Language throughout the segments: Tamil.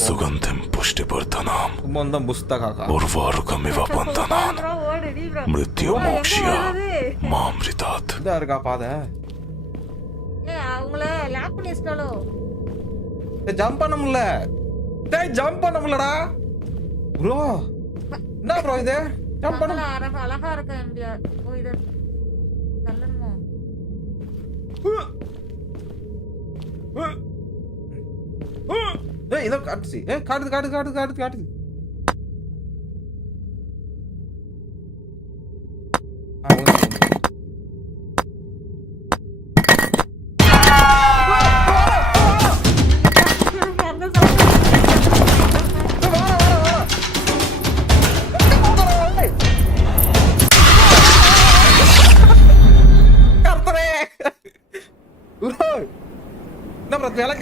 సుగంధం పుష్టివర్ధనం సుగంధం పుస్తక ఉర్వారుకమివ బంధనాన్ மிருத்யுமோக்ஷிய மாம்ரிதாத். இதா இருக்கா பாதை? அவங்கள லாக் பண்ணி வச்சிட்டாலோ. ஜம்ப் பண்ண முடியல. டேய் ஜம்ப் பண்ண முடியலடா. ப்ரோ என்ன ப்ரோ இது? ஜம்ப் பண்ண அழகா இருக்க எம்டிஆர். ஓ இது தள்ளணுமோ? ஏய் இதோ காட்டுச்சு. காட்டுது.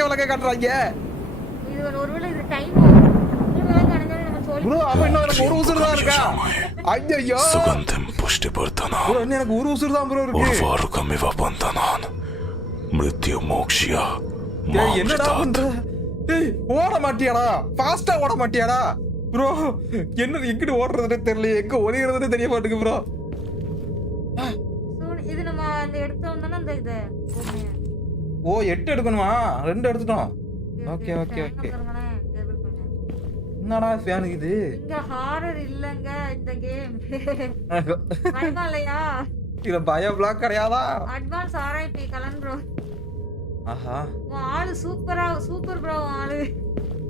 விளக்க காட்டுறாங்க. இது ஒருவேளை இது டைம் நம்ம சொல்லி ப்ரோ அப்ப இன்னும் எனக்கு ஒரு உசுறு தான் இருக்கா? ஐயோ சுகந்தம் புஷ்டிவர்தனம் ப்ரோ இன்னும் எனக்கு ஒரு உசுறு தான் ப்ரோ இருக்கு. உர்வாருகமிவ பந்தனான் மிருத்யுமோக்ஷிய டேய் என்னடா பண்ற? டேய் ஓட மாட்டியாடா? ஃபாஸ்டா ஓட மாட்டியாடா? ப்ரோ என்ன எங்கடி ஓடுறதுன்னு தெரியல, எங்க ஒளியறதுன்னு தெரிய மாட்டேங்குது ப்ரோ. இது நம்ம அந்த எடுத்தோம் தான அந்த இது. ஓ 8 எடுக்கணுமா? 2 எடுத்துட்டோம். ஓகே என்னடா ஃபேன் இது? இங்க ஹாரர் இல்லங்க இந்த கேம். பயமா இல்லையா? இது பய பிளாக் கிடையாதா? அட்வான்ஸ் ஆர்ஐபி கலன் ப்ரோ. ஆஹா ஆளு சூப்பர் ப்ரோ ஆளு.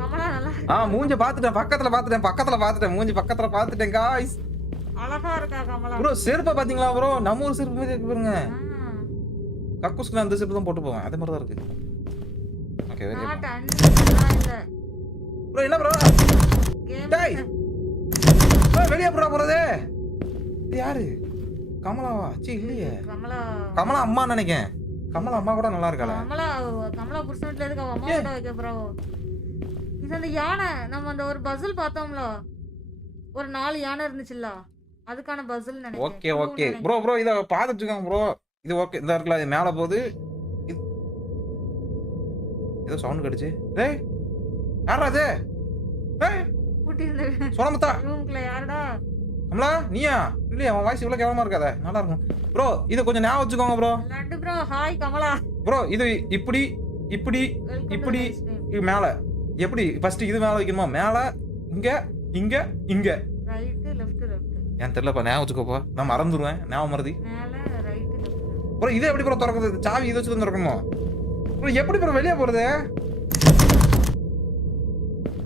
கமலா நல்லா. மூஞ்சி பாத்துட்டேன், பக்கத்துல பாத்துட்டேன் மூஞ்சி பக்கத்துல பாத்துட்டேன் गाइस. அழகா இருக்கா கமலா. ப்ரோ செருப்பு பாத்தீங்களா ப்ரோ? நம்ம ஒரு செருப்பு மாதிரி இருக்கு பாருங்க. கக்கூஸ்க்கு அந்த செருப்பு தான் போட்டு போவேன், அதே மாதிரி தான் இருக்கு. Okay very good. இல்ல ப்ரோ என்ன ப்ரோ? டேய் வெளிய ப்ரோ போறது. இது யாரு? கமலாவா? சீ இல்லையே. கமலா அம்மா நினைக்கேன். கமலா அம்மா கூட நல்லா இருக்காளே. கமலா புருஷன்ல எதுக்கு அவ அம்மா கூட வைக்க ப்ரோ? இது அந்த யானை நம்ம அந்த ஒரு பசில் பார்த்தோம்ல, ஒரு 4 யானை இருந்துச்சுல்ல, அதுக்கான பசில் நினைக்கிறேன். ஓகே ப்ரோ இத பாத்துட்டு இருக்காங்க ப்ரோ. இது ஓகே இந்த இருக்குல, இது மேல போகுது. ஏதோ சவுண்ட் கடிச்சு. டேய் யாரா அது? டேய் குட்டி இந்த சோனமுத்தா ரூம்ல யாரடா? கமலா நீயா? இல்லையா உன் வாய்ஸ் இவ்வளவு கேவலமா இருக்காதே, நல்லா இருக்கும் ப்ரோ. இது கொஞ்சம் ஞாபகம் வச்சுக்கோங்க bro. Laddu bro hi Kamala bro. இது இப்படி இது மேல எப்படி ஃபர்ஸ்ட் இது மேல வைக்கணுமா? மேல இங்க ரைட் லெஃப்ட் ஏன் தெரியலப்பா, ஞாபகம் வச்சுக்கோப்பா. நான் மறந்துடுவேன், ஞாபகம் மறதி. மேல ரைட் லெஃப்ட் ப்ரோ இது எப்படி ப்ரோ திறக்குது? சாவி இதை வச்சு தான் திறக்கணுமா ப்ரோ? எப்படி ப்ரோ வெளியே போறது?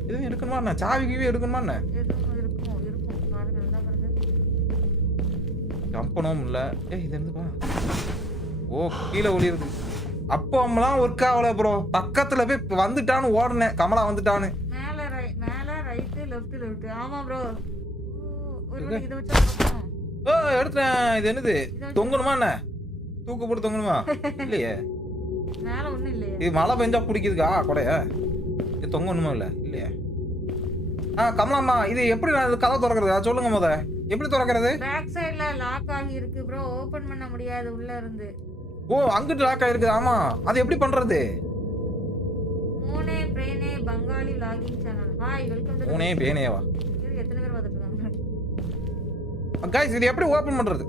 எதுவும் எடுக்கணுமா என்ன? சாவி கீவி எடுக்கணுமா என்ன? இருக்கும் பாருங்க நல்லா பாருங்க. ஜம்ப் பண்ணவும் இல்ல. இது என்னப்பா? ஓ கீழே ஒளியுது. அப்போ அம்லாம் ஒர்க் ஆகல ப்ரோ. பக்கத்துல போய் வந்துட்டான்னு ஓடுனேன், கமலா வந்துட்டான்னு. மேல ரைட் லெஃப்ட் ஆமா ப்ரோ. ஒரு இத வச்சா எடுத்தேன். இது என்னது? தொங்கணுமா என்ன? தூக்கு போட்டு தொங்கணுமா? இல்லையே மேல ஒண்ணும் இல்லையே. இது மழை பெஞ்சா பிடிக்குதுக்கா கொடைய? இது தொங்கணுமா இல்லையே? கமலாம்மா இது எப்படி நான் கதவை திறக்கிறது சொல்லுங்க முத. எப்படி திறக்கிறது? பேக் சைடுல லாக் ஆகி இருக்கு ப்ரோ, ஓபன் பண்ண முடியாது உள்ள இருந்து. ஓ அங்கிட்டு லாக் ஆயிருக்கு. ஆமா அது எப்படி பண்றது? மூனே பிரேனே பங்காளி லாகிங் சேனல். ஹாய் வெல்கம் டு மூனே பிரேனேவா? இது எத்தனை பேர் வந்துட்டு இருக்காங்க गाइस? இது எப்படி ஓபன் பண்றது?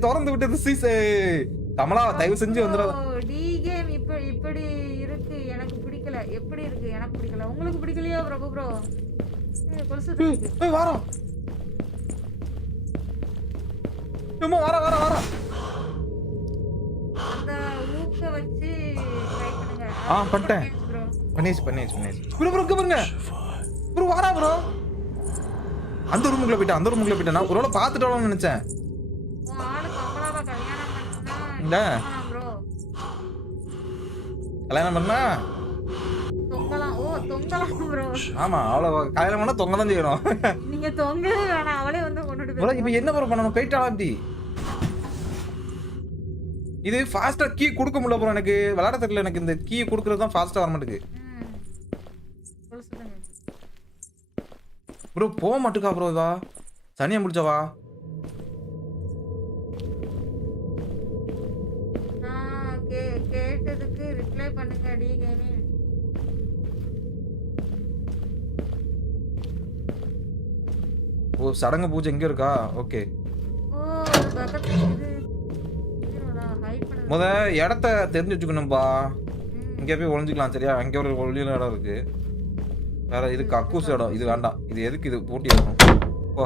திறந்து விட்டது சீஸ். கமலா தயவு செஞ்சு வந்துடாத. டி கேம் இப்படி இருக்கு, எனக்கு பிடிக்கல. எப்படி இருக்கு? எனக்கு பிடிக்கல. உங்களுக்கு பிடிக்கலையா பிரபு ப்ரோ? வாரா அந்த ஊக்க வச்சு ட்ரை பண்ணுங்க. பண்ணிட்டேன். பண்ணியாச்சு ப்ரோ பாருங்க ப்ரோ. வாரா ப்ரோ அந்த ரூமுக்குள்ள போயிட்டேன். நான் ஒருவேளை பாத்துட்டோம்னு நினைச்சேன். ஆளு கமலாவை கல்யாணம் பண்ணா இல்ல ப்ரோ. கல்யாணம் பண்ணா தொங்கலாம் ப்ரோ. ஆமா அவளை கல்யாணம் பண்ணா தொங்க தான் செய்யணும். நீங்க தொங்கவே வேணாம், அவளே வந்து கொண்டுட்டு போய். இப்போ என்ன ப்ரோ பண்ணணும்? போயிட்டாளா அப்படி? இது ஃபாஸ்டா கீ கொடுக்க முடியல ப்ரோ. எனக்கு விளையாட தெரியல. எனக்கு இந்த கீ கொடுக்கறது தான் ஃபாஸ்டா வர மாட்டேங்குது ப்ரோ. போக மாட்டுக்கா ப்ரோ. வா சனியா முடிச்சவா? சப்ஸ்கிரைப் பண்ணுங்க டி கேமிங். ஓ சடங்கு பூஜை இங்க இருக்கா? ஓகே. ஓ பக்கத்துல இது ஹீரோடா ஹைட் பண்ணு. முத இடத்த தெரிஞ்சு வச்சுக்கணும்பா. இங்க போய் ஒளிஞ்சுக்கலாம் சரியா? அங்க ஒரு ஒளியில இடம் இருக்கு. வேற இது கக்கூஸ் இடம். இது வேண்டாம். இது எதுக்கு இது போட்டி இருக்கும்? ஓ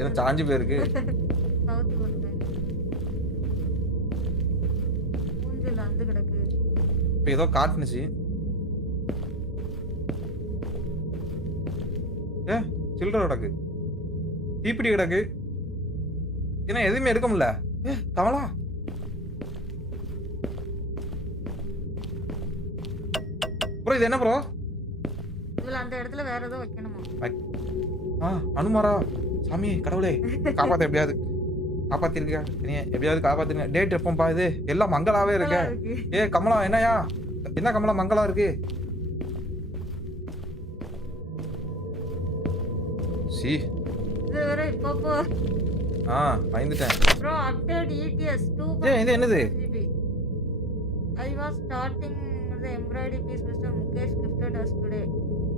என்ன சாஞ்சு போயிருக்கு? சவுத் போட்டுருக்காங்க. ஊஞ்சல் வந்து கிடக்கு. இப்போ ஏதோ காட்டுனுச்சு. ஏ சில்லற கிடக்கு, தீப்பிடி கிடக்கு. ஏன்னா எதுவுமே எடுக்க முடியல. ஏ கமலா ப்ரோ இது என்ன ப்ரோ? இதுல அந்த இடத்துல வேற ஏதோ வைக்கணுமா? அனுமாரா சாமி கடவுளே காப்பாத்த எப்படியாவது காப்பாத்திருக்கியா? எப்படியாவது காப்பாத்திருங்க. டேட் எப்போப்பா? இது எல்லாம் மங்களாவே இருக்க. ஏ கமலா என்னையா? என்ன கமலா மங்களா இருக்கு? சி இது வேற இப்போ பயந்துட்டேன் ப்ரோ. Update ETS 2. ஏ இது என்னது? I was starting the embroidery piece Mr. Mukesh gifted us today.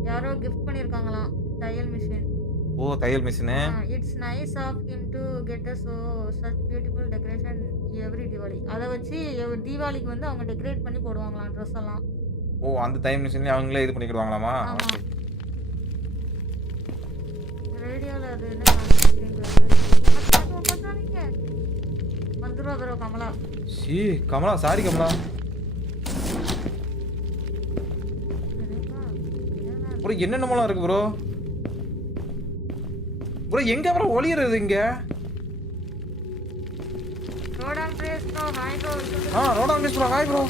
யாரோ கிஃப்ட் பண்ணிருக்காங்களாம் தையல் மிஷின். ஓ தையல் machine. It's nice of him to get us so such beautiful decoration every Diwali. அத வச்சு தீபாவளிக்கு வந்து அவங்க டெக்கரேட் பண்ணி போடுவாங்களாம் Dress எல்லாம். ஓ அந்த தையல் மிஷின்ல அவங்களே இது பண்ணிடுவாங்களாமா? ஓகே. ரேடியோல அது என்ன காமிச்சிருக்கீங்க? பண்றானீங்க வந்துருவா ப்ரோ கமலா. சி கமலா சாரி கமலா. ப்ரோ என்னென்னமோலாம் இருக்கு ப்ரோ. ப்ரோ எங்க ப்ரோ ஒளியறது இங்க? ரோடான் பிரேஸ் ப்ரோ ஹாய் ப்ரோ. ரோடான் பிரேஸ் ப்ரோ ஹாய் ப்ரோ.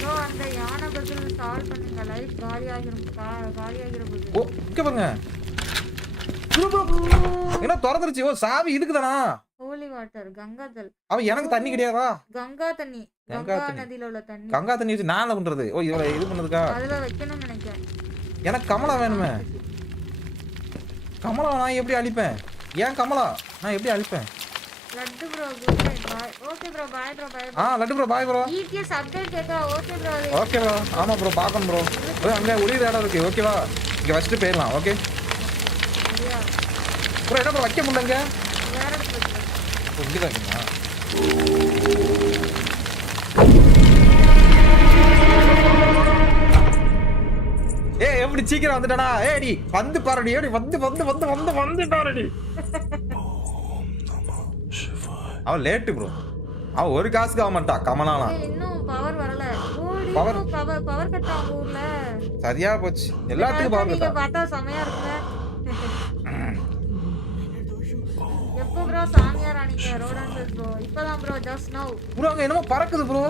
ப்ரோ அந்த யானை பஸ்ல சால்வ் பண்ணுங்க. லைஃப் காலியாகிரும் போகுது. ஓ இங்க பாருங்க ப்ரோ. என்ன திறந்துருச்சு? ஓ சாவி இதுக்குதானா? ஹோலி வாட்டர் கங்கா ஜல். அவ எனக்கு தண்ணி கிடையாதா? கங்கா தண்ணி. கங்கா நதியில உள்ள தண்ணி. கங்கா தண்ணி வச்சு நான் என்ன பண்றது? ஓ இவள இது பண்ணதுக்கா? அதுல வைக்கணும்னு நினைக்கிறேன். எனக்கு கமலா வேணுமே. கமலா நான் எப்படி அழிப்பேன்? ஏன் கமலா நான் எப்படி அழிப்பேன்? Laddu bro good night bye. Okay bro bye bro bye. Laddu bro bye bro. ETS update கேட்டா ஓகே ப்ரோ. Okay bro. ஆமா ப்ரோ பார்க்கணும் ப்ரோ. அங்க ஒளியிற இடம் இருக்கு. ஓகேவா? இங்க வச்சிட்டு போயிடலாம். ஓகே சரியா ப்ரோ. என்ன ப்ரோ வைக்க முடியலங்க? வேற இடத்துல இருக்கு. இங்க தான் இருக்குமா? எப்படி சீக்கிரம் வந்துட்டானா? ஏடி வந்து பாருடி. ஏடி வந்து வந்து வந்து வந்து வந்து பாருடி. அவன் லேட்டு ப்ரோ. அவன் ஒரு காசுக்கு ஆக மாட்டான் கமலாலாம். இன்னும் பவர் வரல. பவர் பவர் கட் ஆகும் ஊர்ல. சரியா போச்சு. எல்லாத்துக்கும் பவர் கட். பார்த்தா செமையா இருக்குங்க. எப்போ ப்ரோ சாமியார் ஆனீங்க? ரோடான் பிரேஸ் ப்ரோ இப்பதான் ப்ரோ ஜஸ்ட் நவ். ப்ரோ அங்க என்னமோ பறக்குது ப்ரோ.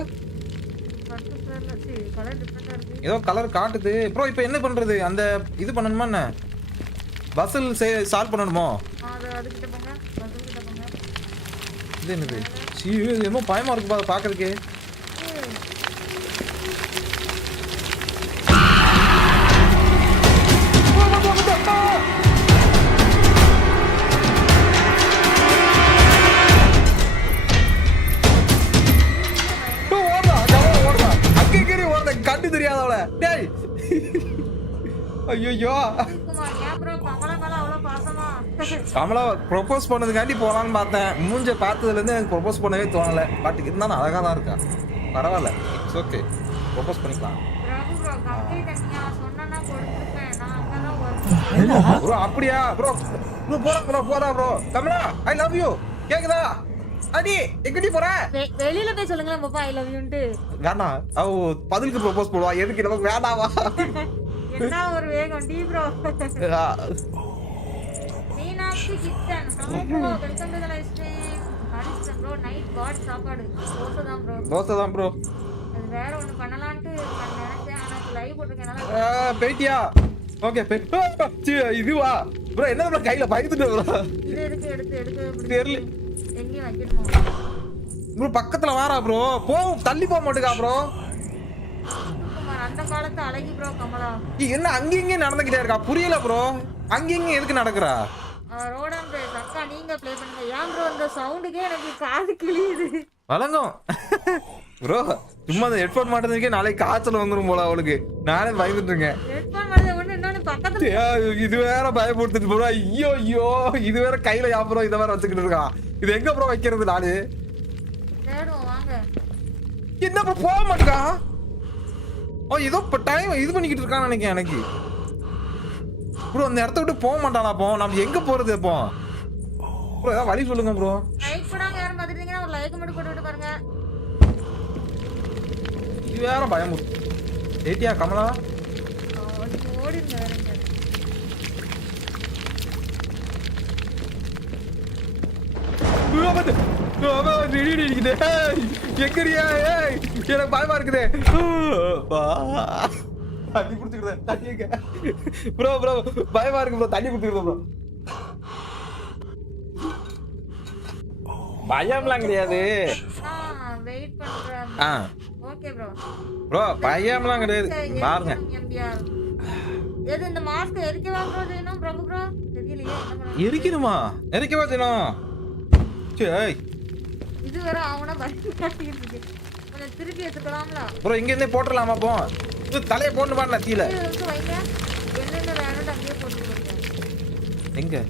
கலர் டிஃபரெண்டா இருக்கு. ஏதோ கலர் காட்டுது ப்ரோ. இப்போ என்ன பண்றது? அந்த இது பண்ணணுமா என்ன? பஸ்ஸில் சால்வ் பண்ணணுமோ? அதுக்கிட்ட போங்க. பஸ்ஸில் கிட்ட போங்க. இது என்னது? சீ என்னமோ பயமா இருக்கு பாரு பார்க்கறதுக்கு. கண்டு தெரியாதவள டேய். ஐயோ கமலா ப்ரொபோஸ் பண்ணதுக்காண்டி போலான்னு பார்த்தேன். மூஞ்ச பார்த்ததுல இருந்து எனக்கு ப்ரொபோஸ் பண்ணவே தோணல. பட் இருந்தாலும் அழகா தான் இருக்கா. பரவாயில்ல. It's okay. ப்ரொபோஸ் பண்ணிக்கலாம். ப்ரோ அப்படியா ப்ரோ? போறா bro. Kamala I love you. கேக்குதா? அடி எங்கடி போற? வெளியில போய் சொல்லுங்க பாப்பா ஐ லவ் யூன்ட்டு. வேணாம். அவ பதிலுக்கு ப்ரொபோஸ் பண்ணுவா. எதுக்கு நமக்கு வேணாவா? என்ன ஒரு வேகம் டி bro. Meenakshi kitchen hello bro welcome to the live stream. Haris bro night what சாப்பாடு? தோசை தான் ப்ரோ. அது வேற ஒன்னு பண்ணலாம்னு நினைச்சேன். ஆனா லைவ் போட்டுக்கனால பேட்டியா. ஓகே இதுவா ப்ரோ? என்ன ப்ரோ கையில பயந்துட்டு ப்ரோ? இது எடுத்து தெரியல. எங்க வைக்கணுமா ப்ரோ? பக்கத்துல வாரா ப்ரோ. தள்ளி போக மாட்டேங்கா ப்ரோ. அந்த காலத்து அழகி ப்ரோ கமலா. என்ன அங்கங்க நடந்துகிட்டே இருக்கா? புரியல ப்ரோ. அங்கங்க எதுக்கு நடக்குறா? ரோடான் பிரேஸ் அக்கா நீ நீங்க ப்ளே பண்ணுங்க. ஏன் ப்ரோ இந்த சவுண்டுக்கே எனக்கு காது கிழியுது. வழங்கும் ப்ரோ. சும்மா அந்த ஹெட்ஃபோன் மாட்டதுக்கே நாளைக்கு காய்ச்சல் வந்துரும் போல அவளுக்கு. நானே பயந்துட்டு இருக்கேன். ஹெட்ஃபோன் மாட்டது ஒண்ணு இன்னொன்னு பக்கத்துல இது வேற பயப்படுத்துட்டு ப்ரோ. ஐயோ ஐயோ இது வேற கையில யாபரம் இத வேற வச்சுக்கிட்டு இருக்கா. இது எங்க ப்ரோ வைக்கிறது நானு? தேடுவோம் வாங்க. என்ன ப்ரோ போக மாட்டா? ஓ ஏதோ டைம் இது பண்ணிக்கிட்டு இருக்கான்னு நினைக்கிறேன் எனக்கு. ப்ரோ அந்த இடத்த விட்டு போக மாட்டானா? அப்போ நம்ம எங்க போறது அப்போ? ப்ரோ ஏதாவது வழி சொல்லுங்க ப்ரோ. லைக் போடாம யாரும் பாத்துட்டீங்கன்னா ஒரு லைக் மட்டும் போட்டு விட்டு பாருங்க. இது வேற பயம். ஏட்டியா கமலா ஓடிங்க. எங்கடியா? எனக்கு பயமா இருக்குதே. தண்ணி குடிச்சுக்கிறேன். தண்ணி ப்ரோ ப்ரோ பயமா இருக்கு ப்ரோ. தண்ணி குடிச்சுக்கிறேன் ப்ரோ. பயம்லாம் கிடையாது. வெயிட் பண்றேன். Okay bro. ப்ரோ பயம்லாம் கிடையாது. பாருங்க. எது இந்த மாஸ்க் எரிக்கவா ப்ரோ செய்யணும்? பிரபு ப்ரோ தெரியலையே என்ன பண்ணணும். எரிக்கணுமா? எரிக்கவா செய்யணும்? சரி இது வேற அவனா பயந்துட்டு இருக்கு. கொஞ்சம் திருப்பி எடுத்துக்கலாம்ல ப்ரோ. இங்க இருந்தே போட்டுறலாமா? போ இது தலைய போட்டு பாடல தீல. இது வைங்க. என்னென்ன வேணும்னு அங்கேயே போட்டு போடுங்க. எங்க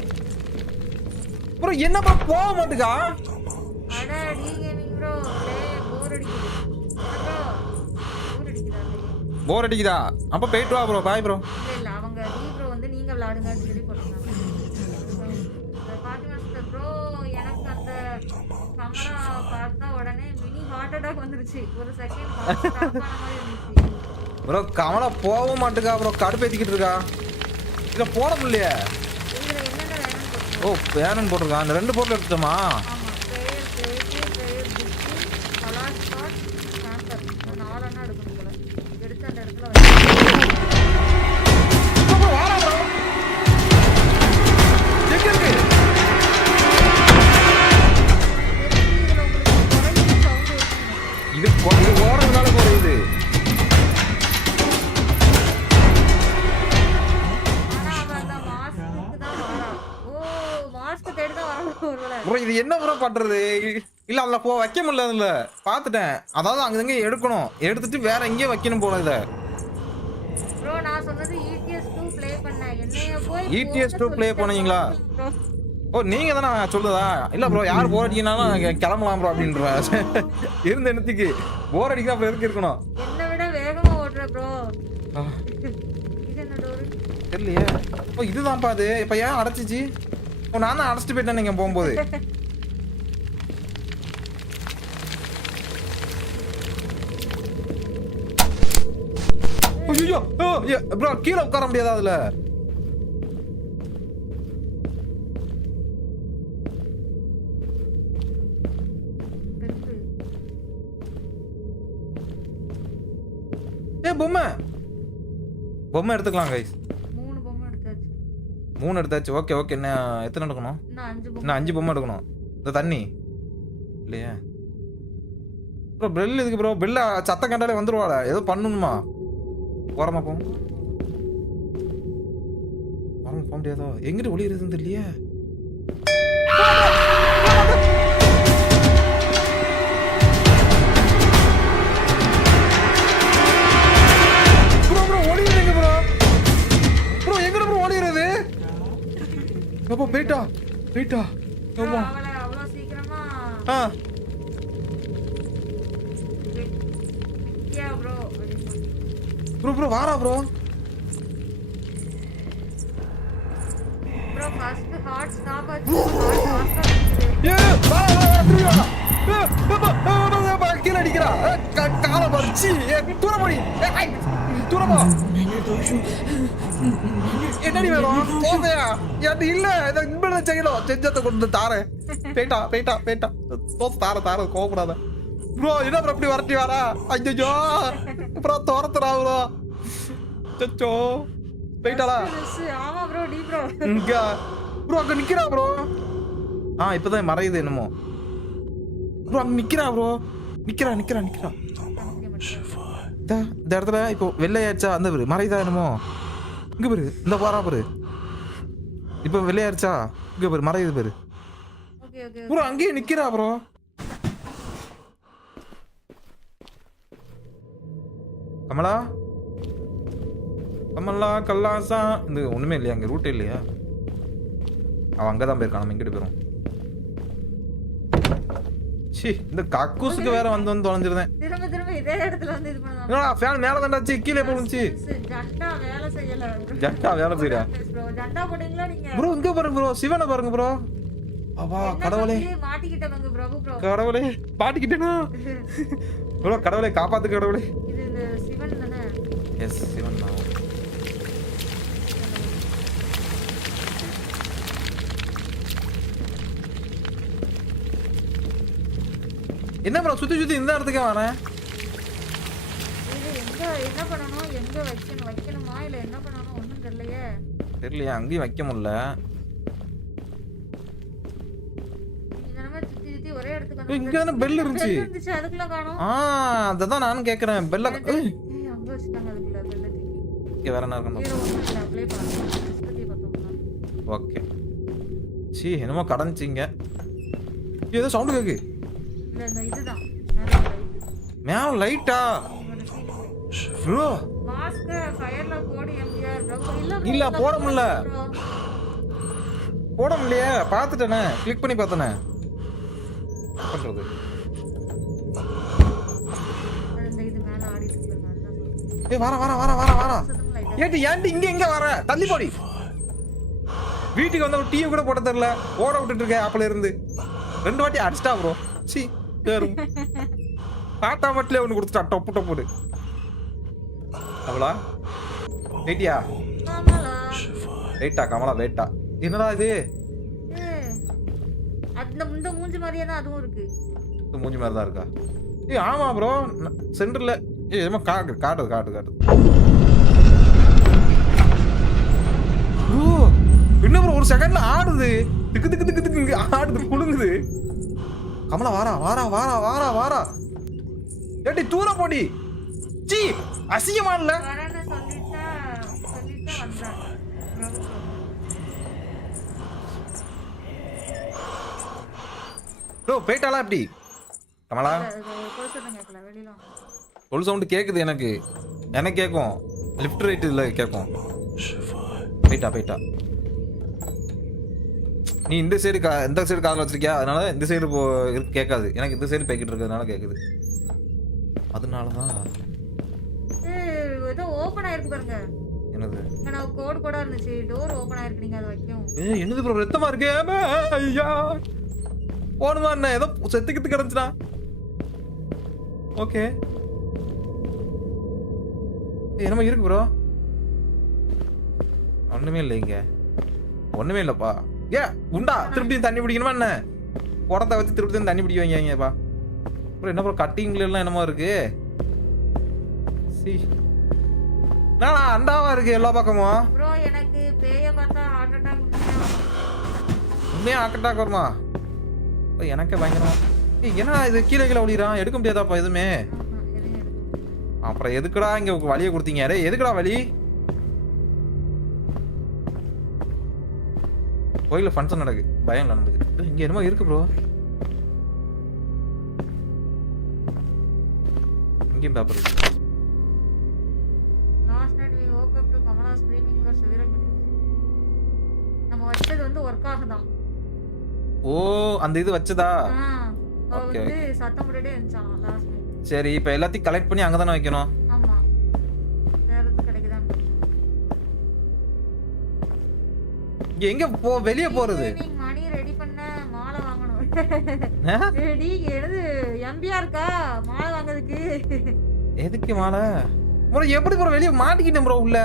ப்ரோ? என்ன ப்ரோ போக மாட்டேங்கா? அட டி கேமிங் ப்ரோ போர் அடிக்குது. ப்ரோ போர் அடிக்குதா? போர் அடிக்குதா? அப்ப போயிட்டு வா ப்ரோ. Bye bro. இல்ல அவங்க டி ப்ரோ வந்து நீங்க விளையாடுங்கன்னு சொல்லி போட்டுருக்காங்க. பாட்டி மாஸ்டர் ப்ரோ எனக்கு அந்த கமரா பார்த்தா உடனே மினி ஹார்ட் அட்டாக் வந்துருச்சு. ஒரு செகண்ட் ஸ்டாப் ஆன மாதிரி இருந்துச்சு. ப்ரோ கமலா போக மாட்டேங்கா ப்ரோ. கடுப்பேத்திக்கிட்டு இருக்கா. இத போட முடியலையே. இதுல என்னென்ன வேணும்னு போட்டு. ஓ வேணும்னு போட்டிருக்கா. அந்த 2 பொருள் எடுத்துட்டோமா? ஆமா prayer prayer book Kalash shot sambar இந்த 4 அண்ணா எடுக்கணும் போல. எடுத்து அந்த இடத்துல வச்சு ப்ரோ வாடா ப்ரோ. எங்க இருக்கு? இதுல உங்களுக்கு குறைஞ்ச சவுண்ட் வருது. இது ஓடுறதுனால குறையுது. ஆனா அவ அந்த மாஸ்க்கு தான் வரா. ஓ மாஸ்க் தேடி தான் வரணும் ஒருவேளை. ப்ரோ இது என்ன ப்ரோ பண்றது? இல்ல அதுல போ வைக்க முடியல. அதுல பாத்துட்டேன். அதாவது அங்கங்க எடுக்கணும். எடுத்துட்டு வேற எங்கேயும் வைக்கணும் போல. இத ப்ரோ நான் சொன்னது ETS 2 ப்ளே பண்ண. என்னைய போய் ETS 2 ப்ளே பண்ணீங்களா? ஓ நீங்க தானே சொல்லுதா? இல்ல ப்ரோ யார் போர் அடிக்கினாலும் கிளம்பலாம் ப்ரோ அப்படின்ற இருந்த இடத்துக்கு போர் அடிக்கிறா. அப்புறம் எதுக்கு இருக்கணும்? என்னை விட வேகமா ஓடுற ப்ரோ. இது என்ன டோர்? தெரியலையே. ஓ இதுதான்ப்பா அது. இப்ப ஏன் அடைச்சிச்சு? ஓ நான் தான் அடைச்சிட்டு போயிட்டேன் நீங்க போகும்போது. ஐயோ ப்ரோ கீழே உட்கார முடியாதா அதுல? பொம்மை பொம்மை எடுத்துக்கலாம் கைஸ். 3 பொம்மை எடுத்தாச்சு. 3 எடுத்தாச்சு. Okay okay. என்ன எத்தனை எடுக்கணும்? இன்னும் 5 பொம்மை எடுக்கணும். இந்த தண்ணி இல்லையா ப்ரோ? பெல் இதுக்கு ப்ரோ. பெல்ல சத்தம் கண்டாலே வந்துருவாள. ஏதோ பண்ணணுமா? ஓரமா போ. ஓரமா போக முடியாதோ? எங்கிட்ட ஒளி இருக்குதுன்னு தெரியலையே. அப்போ போயிட்டா போயிட்டா. ஆமா அவளை அவ்வளவு சீக்கிரமா விக்கியா ப்ரோ ப்ரோ ப்ரோ வாரா bro. Bro first heart stop ஆச்சு. ஹார்ட் ஃபாஸ்டா இருக்குது. ஏ வா வா வா வா கீழ அடிக்குறா. கால பறிச்சி தூர போடி. தூர போ. என்னடி வேணும்? போதையா? அது இல்ல. இத இன்பல செய்யணும். செஞ்சத கொண்டு தாரேன். பேட்டா பேட்டா பேட்டா. தோஸ் தார கோபப்படாத. ப்ரோ என்ன ப்ரோ இப்படி வரட்டி வரா? ஐயோ ப்ரோ தோரத்துறா ப்ரோ. சச்சோ பேட்டாடா. ஆமா ப்ரோ டி ப்ரோ. இங்க ப்ரோ அங்க நிக்கிறா ப்ரோ. இப்பதான் மறையுது என்னமோ. ப்ரோ அங்க நிக்கிறா ப்ரோ. நிக்கிறா. இந்த இடத்துல இப்போ வெள்ளையாச்சா? அந்த பேரு மறையுதா என்னமோ? இங்க பாரு. இந்த பாரா பாரு. இப்போ வெள்ளையாச்சா? இங்க பாரு மறையுது பாரு. ஓகே ப்ரோ அங்கேயே நிக்கிறா ப்ரோ. கமலா கமலா கல்லாசா இந்த ஒண்ணுமே இல்லையா அங்க ரூட்டே இல்லையா? அவன் அங்கதான் போயிருக்கான். நம்ம இங்கிட்டு போயிரும். சி இந்த கக்கூசுக்கு வேற வந்து தொலைஞ்சிருந்தேன். திரும்ப திரும்ப இதே இடத்துல வந்து இது பண்ணலாம். என்னடா ஃபேன் மேல தாண்டாச்சு கீழே போணுச்சு. ஜண்டா வேலை செய்யல. ஜண்டா வேலை செய்யறா ப்ரோ ஜண்டா போடுங்களா நீங்க? ப்ரோ இங்க பாருங்க ப்ரோ சிவனை பாருங்க ப்ரோ. அவா கடவுளே மாட்டிக்கிட்டவங்க ப்ரோ. கடவுளே மாட்டிக்கிட்டேனா? ப்ரோ கடவுளே காப்பாத்து கடவுளே. இது இந்த சிவன் தானே? எஸ் சிவன் தான். என்ன ப்ரோ சுத்தி சுத்தி இந்த இடத்துக்கே வரேன். இது எங்க என்ன பண்ணனும்? எங்க வைக்கணுமா இல்ல என்ன பண்ணனும் ஒண்ணும் தெரியலையே. தெரியலையா அங்கேயும் வைக்க முடியல. ஒரே இடத்துக்கு வந்து இங்க தான பெல் இருந்துச்சு. அதுக்குள்ள காணோம். அததான் நானும் கேக்குறேன். பெல்ல அங்க வச்சிட்டாங்க அதுக்குள்ள பெல்ல தூக்கி. இங்க வேற என்ன இருக்கணும்? அப்ளை பண்ணலாம். ஓகே. சீ என்னமோ கடந்துச்சிங்க. ஏதோ சவுண்ட் கேக்கு. இல்ல இந்த இதுதான். மேல லைட்டா? ப்ரோ மாஸ்க் ஃபயர்ல போடு எம்ஜிஆர் ப்ரோ. இல்ல போட முடியல. போட முடியலையே. பார்த்துட்டேனே. கிளிக் பண்ணி பார்த்தனே. பண்றது அந்த இது மேல ஆடிட்டு இருக்காங்க. அதுதான். ஏய் வர ஏடி ஏன்டி இங்க வர? தள்ளி போடி. வீட்டுக்கு வந்த ஒரு டீ கூட போட தெரியல. ஓட விட்டுட்டு இருக்க ஆப்ல இருந்து. 2 வாட்டி அடிச்சிட்டா ப்ரோ. சீ கேரும். டாடா மட்டும் ஒன்னு கொடுத்துட்டா டப்பு டப்புடு. அவளா? வெயிட்டியா? ஆமாலா. வெயிட்டா கமலா வெயிட்டா. என்னடா இது? இந்த மூஞ்சி மாதிரியே தான் அதுவும் இருக்கு. இந்த மூஞ்சி மாதிரி தான் இருக்கா? ஏய் ஆமா ப்ரோ சென்டர்ல ஏய் ஏமா காட்டு. ஓ என்ன ப்ரோ ஒரு செகண்ட்ல ஆடுது. திக்கு ஆடுது குலுங்குது. கமலா வாரா. ஏடி தூர போடி. சீ அசிங்கமா இல்ல? வரேன்னு சொல்லிட்டா வந்தேன். ப்ரோ போயிட்டாளா எப்படி? கமலா ஒரு சவுண்ட் கேக்குது எனக்கு கேக்கும். லெஃப்ட் ரைட் இல்ல கேக்கும். போயிட்டா. நீ இந்த சைடு காதுல வச்சிருக்கியா? அதனால இந்த சைடு கேட்காது. எனக்கு இந்த சைடு போய்கிட்டு இருக்கிறதுனால கேக்குது. அதனாலதான் ஏதோ ஓபன் ஆயிருக்கு பாருங்க. என்னது? நான் கோட் இருந்துச்சு. டோர் ஓபன் ஆயிருக்கு. நீங்க அதை வைக்கும். என்னது ப்ரோ ரத்தமா இருக்கு. ஐயா போணுமா என்ன? ஏதோ செத்துக்கிட்டு கிடந்துச்சுடா. ஓகே என்னமா இருக்கு ப்ரோ? ஒண்ணுமே இல்லை இங்க. ஒண்ணுமே இல்லப்பா. உண்டா திருப்பி தண்ணி பிடிக்கணுமா என்ன? குடத்தை வச்சு திருப்பி தண்ணி பிடிக்க வைங்கப்பா. அப்புறம் என்ன ப்ரோ கட்டிங்ல எல்லாம் என்னமோ இருக்கு. நானா அண்டாவா இருக்கு எல்லா பக்கமும். ப்ரோ எனக்கு பேய பார்த்தா ஹார்ட் அட்டாக் உண்மையா ஹார்ட் அட்டாக் வருமா? எனக்கே பயங்கரமா. என்ன இது கீழே ஓடிறான். எடுக்க முடியாதாப்பா எதுவுமே. அப்புறம் எதுக்குடா இங்க வழியை கொடுத்தீங்க? எதுக்குடா வழி? கோயில ஃபங்க்ஷன் நடக்கு. பயம் நடந்துக்கு. இங்க என்னமோ இருக்கு ப்ரோ. இங்கேயும் பேப்பர் இருக்கு. நம்ம வச்சது வந்து ஒர்க் ஆகுதான். ஓ அந்த இது வச்சதா? ஓகே சத்தம் போட்டுட்டே இருந்துச்சாம் லாஸ்ட் மினிட். சரி இப்போ எல்லாத்தையும் கலெக்ட் பண்ணி அங்க தான வைக்கணும். ஆமா வேற எது கிடைக்குதா? இங்க எங்க வெளிய போறது? நீங்க மணி ரெடி பண்ண மாலை வாங்கணும். ரெடி என்னது எம்பிஆர் இருக்கா மாலை வாங்குறதுக்கு? எதுக்கு மாலை? ப்ரோ எப்படி ப்ரோ வெளிய மாட்டிக்கிட்டேன் ப்ரோ உள்ள.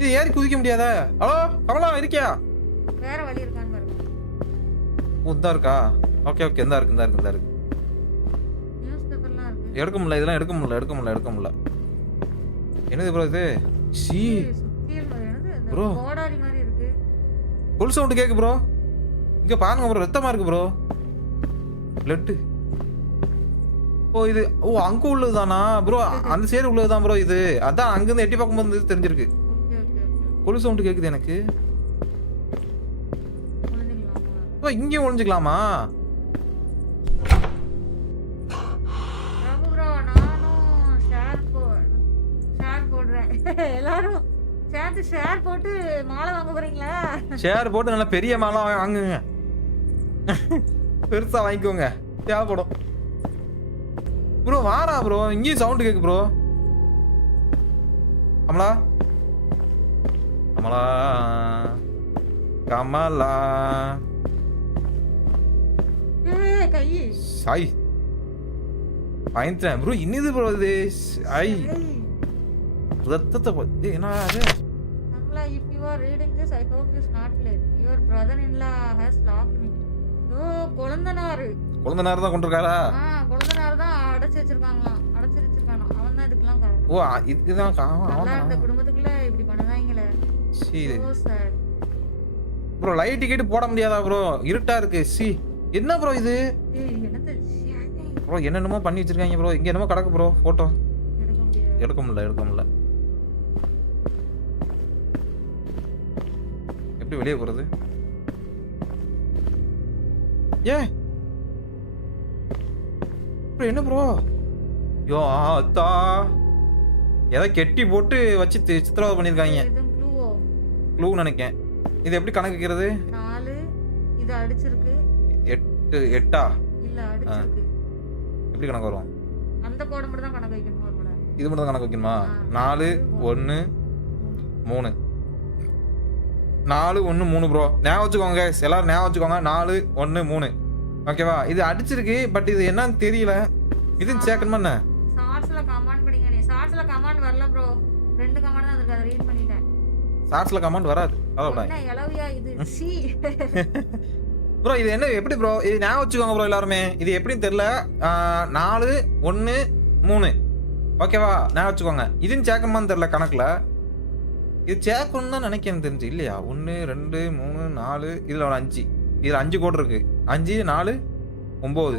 இது ஏறி குதிக்க முடியாதா? ஹலோ கமலா இருக்கியா? வேற வழி இருக்கான்னு பாருங்க. உதா இருக்கா? ஓகே இந்த இருக்கு. நியூஸ் பேப்பர்லாம் இருக்கு. எடுக்க முடியல. இதெல்லாம் எடுக்க முடியல. என்னது ப்ரோ இது? சி ப்ரோ கோடாரி மாதிரி இருக்கு. புல் சவுண்ட் கேக்கு ப்ரோ. இங்க பாருங்க ப்ரோ ரத்தமா இருக்கு ப்ரோ. பிளட். இது அங்க உள்ளதுதானா ப்ரோ? அந்த சைடு உள்ளதுதான் ப்ரோ இது. அதான் அங்க இருந்து எட்டி பார்க்கும்போது தெரிஞ்சிருக்கு. புல் சவுண்ட் கேக்குது எனக்கு. அப்ப இங்கேயும் ஒளிஞ்சுக்கலாமா? பிரபு ப்ரோ நானும் ஷேர் போடுறேன். எல்லாரும் சேர்த்து ஷேர் போட்டு மாலை வாங்க போறீங்களா? ஷேர் போட்டு நல்லா பெரிய மாலை வாங்குங்க. பெருசா வாங்கிக்கோங்க, தேவைப்படும். ப்ரோ வாரா ப்ரோ, இங்கேயும் சவுண்ட் கேக்கு ப்ரோ. கமலா கமலா கமலா கை சாய் பயந்துட்டேன் ப்ரோ. இன்னது ப்ரோ இது ஐ ரத்தத்தை என்ன அது? Kamala, if you are reading this, I hope this not late. Your brother-in-law has locked me. குழந்தனாரு தான் கொண்டிருக்காரா? குழந்தனாரு தான் அடைச்சு வச்சிருக்காங்களாம். அவன் தான் இதுக்கெல்லாம் காரணம். ஓ இதுதான் நல்லா இந்த குடும்பத்துக்குள்ள இப்படி பண்ணுவாங்களே. ப்ரோ லைட் டிக்கெட் போட முடியாதா ப்ரோ? இருட்டா இருக்கு. என்ன ப்ரோ இது? ப்ரோ என்னென்னமோ பண்ணி வச்சிருக்காங்க ப்ரோ. இங்க என்னமோ கிடக்கு ப்ரோ. போட்டோ எடுக்க முடியல. எப்படி வெளியே போறது? என்ன ப்ரோ? யோ அத்தா ஏதோ கெட்டி போட்டு வச்சு சித்திரவதை பண்ணிருக்காங்க. க்ளூ நினைக்கேன். இது எப்படி கணக்கு வைக்கிறது? 4 இது அடிச்சிருக்கு. 8 இல்ல அடிச்சிருக்கு. எப்படி கணக்கு வரும்? அந்த கோடு மட்டும் தான் கணக்கு வைக்கணுமா? இது மட்டும் தான் கணக்கு வைக்கணுமா? 4 1 3 4 1 3 ப்ரோ. ஞாபகம் வச்சுக்கோங்க எல்லாரும், ஞாபகம் வச்சுக்கோங்க. 4 1 3 ஓகேவா? இது அடிச்சிருக்கு, பட் இது என்னன்னு தெரியல. இது சேர்க்கணுமா என்ன? ஷார்ட்ஸ்ல கமெண்ட் படிங்க. நீ ஷார்ட்ஸ்ல கமெண்ட் வரல ப்ரோ. 2 கமெண்ட் தான் இருக்கு, அத ரீட் பண்ணிட்டேன். ஷார்ட்ஸ்ல கமெண்ட் வராது. அதான் என்ன எலவியா இது? சி ப்ரோ இது என்ன எப்படி ப்ரோ? இது ஞாபகம் வச்சுக்கோங்க ப்ரோ எல்லாருமே. இது எப்படின்னு தெரியல. 4 1 3 ஓகேவா? ஞாபகம் வச்சுக்கோங்க. இதுன்னு சேர்க்கணுமான்னு தெரியல கணக்குல. இது சேர்க்கணும்னு தான் நினைக்கிறேன் தெரிஞ்சு. இல்லையா? 1 2 3 4 இதுல ஒரு 5. இதுல 5 கோடு இருக்கு. 5 4 9.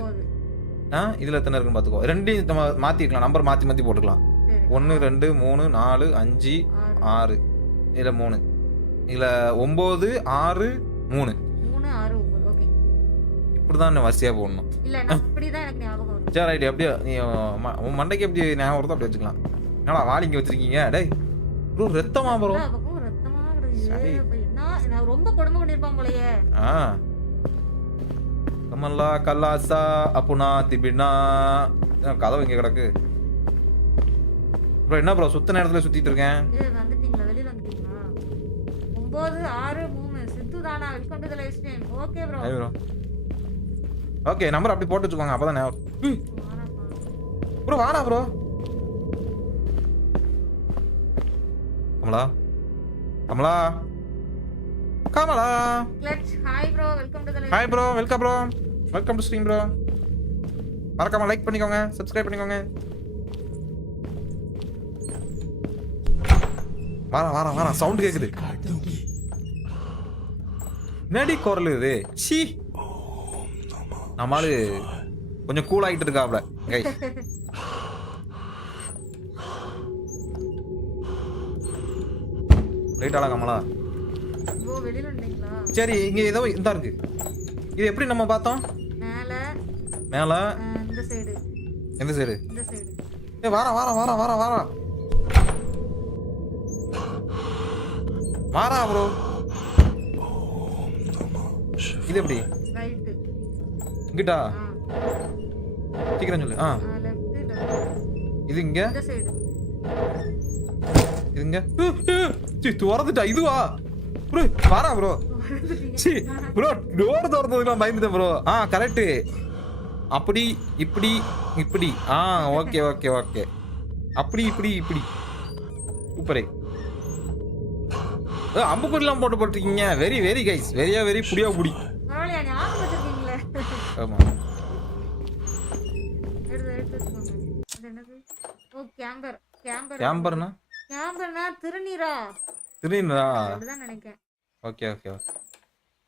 இதுல எத்தனை இருக்குன்னு பாத்துக்கோ. ரெண்டையும் நம்ம மாத்திக்கலாம். நம்பர் மாத்தி போட்டுக்கலாம். 1 2 3 4 5 6 இதுல 3 இதுல 9 6 3 6 9. ஓகே இப்படிதான் வரிசையா போடணும். இல்ல நான் இப்படிதான் எனக்கு ஞாபகம் வரும். சரி ரைட். அப்படியே நீ உன் மண்டைக்கு எப்படி ஞாபகம் வருதோ அப்படி வச்சுக்கலாம். என்னடா வாலிங்க வச்சிருக்கீங்க? டேய் ப்ரோ ரத்தமா ப்ரோ? ரத்தமா கிடையாது. நான் ரொம்ப கொடுமை பண்ணிருப்பான் போலயே. கமலா கல்லாசா அப்புனா திபினா கதவு இங்க கிடக்கு ப்ரோ. என்ன ப்ரோ சுத்த நேரத்துல சுத்திட்டு இருக்கேன்? வந்துட்டீங்களா? வெளியில வந்துட்டீங்களா? 9 6 3 சித்து தானா? Welcome to the live stream. Okay bro. I bro okay number அப்படி போட்டு வச்சுக்கோங்க. அப்பதான் ப்ரோ வாடா bro. Kamala Kamala Kamala let's hi bro. Welcome to the live. Hi bro. Welcome to stream bro. மறக்காம லைக் பண்ணிக்கோங்க, சப்ஸ்கிரைப் பண்ணிக்கோங்க. வாரா சவுண்ட் கேக்குது. நடி குரல் இது. சி நம்மால கொஞ்சம் கூல் ஆயிட்டு இருக்காப்ல. ரைட்டாளா கமலா? ப்ரோ வெளியில வந்தீங்களா? சரி இங்க ஏதோ இதா இருக்கு. இது எப்படி நம்ம பார்த்தோம்? மேல இந்த சைடு. எந்த சைடு? இந்த சைடு. வாரா ப்ரோ. இது எப்படி? ரைட். இங்கடா. சீக்கிரம் சொல்லு. லெஃப்ட். இது இங்க. இந்த சைடு. இது இங்க. துறந்துட்டா இதுவா? ப்ரோ வாரா ப்ரோ. சி ப்ரோ டோர் திறந்ததுக்கு பயந்துட்டேன் ப்ரோ. கரெக்ட். அப்படி இப்படி ஓகே அப்படி இப்படி சூப்பரே. அம்புக்குடிலாம் போட்டுருக்கீங்க. Very guys. வெரி புடியா புடி. பரவாயில்லையா? ஞாபகம் வச்சிருக்கீங்களே. ஆமா. எடுத்து வச்சுக்கோங்க. அது என்னது? ஓ கேம்பர்னா திருநீரா? அதுதான் நினைக்கிறேன். ஓகே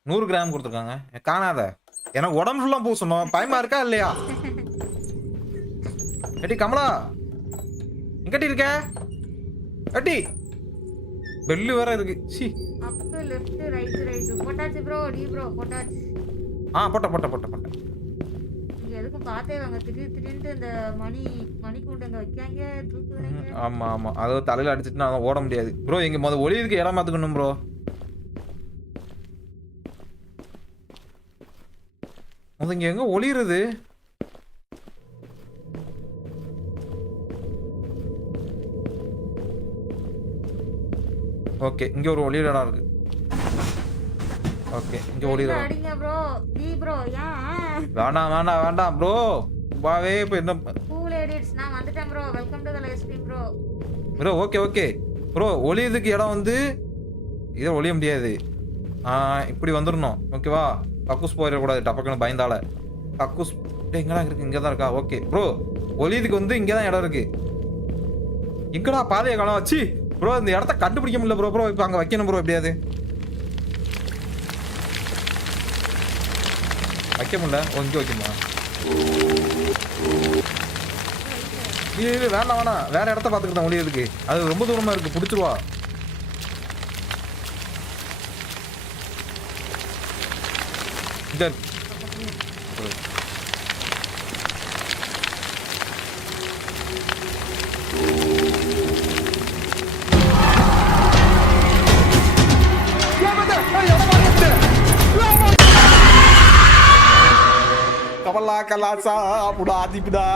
100 கிராம் கொடுத்துருக்காங்க. காணாத எனக்கு உடம்பு ஃபுல்லா பூசணும். பயமா இருக்கா இல்லையா? எட்டி கமலா எங்கட்டி இருக்க? எட்டி பெல்லு வேற இருக்கு. சி அப் லெஃப்ட் ரைட் போட்டாச்சு ப்ரோ. டி ப்ரோ போட்டாச்சு. போட்டேன். நீங்க எதுக்கும் பார்த்தே வாங்க. திடீர்னு இந்த மணி கூண்டு அங்க வைக்காங்க, தூக்குறீங்க. ஆமா அது தலையில அடிச்சிட்டு நான் ஓட முடியாது ப்ரோ. இங்க முதல்ல ஒளியதுக்கு இடம் மாத்துக்கணும் ப்ரோ. இங்க எங்க ஒளியுறது? ஓகே, இங்க ஒரு ஒளியிற இடம் இருக்கு. ஓகே, இங்க ஒளியிற அடிங்க ப்ரோ. ப்ரோ யா வேண்டாம் ப்ரோ. பாவே இப்ப என்ன கூல் எடிட்ஸ் நான் வந்துட்டேன் bro. Welcome to the live stream bro. Okay bro. ஒளியதுக்கு இடம் வந்து இதை ஒளிய முடியாது. இப்படி வந்துடணும். ஓகேவா? கக்கூஸ் போயிடக்கூடாது டப்பக்குன்னு பயந்தால. கக்கூஸ் எங்கடா இருக்கு? இங்கே தான் இருக்கா? Okay bro. ஒளியதுக்கு வந்து இங்கே தான் இடம் இருக்கு. எங்கடா பாதையை காணோம் வச்சு ப்ரோ. இந்த இடத்த கண்டுபிடிக்க முடியல ப்ரோ. இப்போ அங்கே வைக்கணும் ப்ரோ. எப்படியாது வைக்க முடியல. இங்கே வைக்கணுமா? இது வேண்டாம் வேற இடத்த பார்த்துக்கிட்டேன் ஒளியதுக்கு. அது ரொம்ப தூரமா இருக்கு. பிடிச்சிருவா. Kapala kalasa, buda adibda.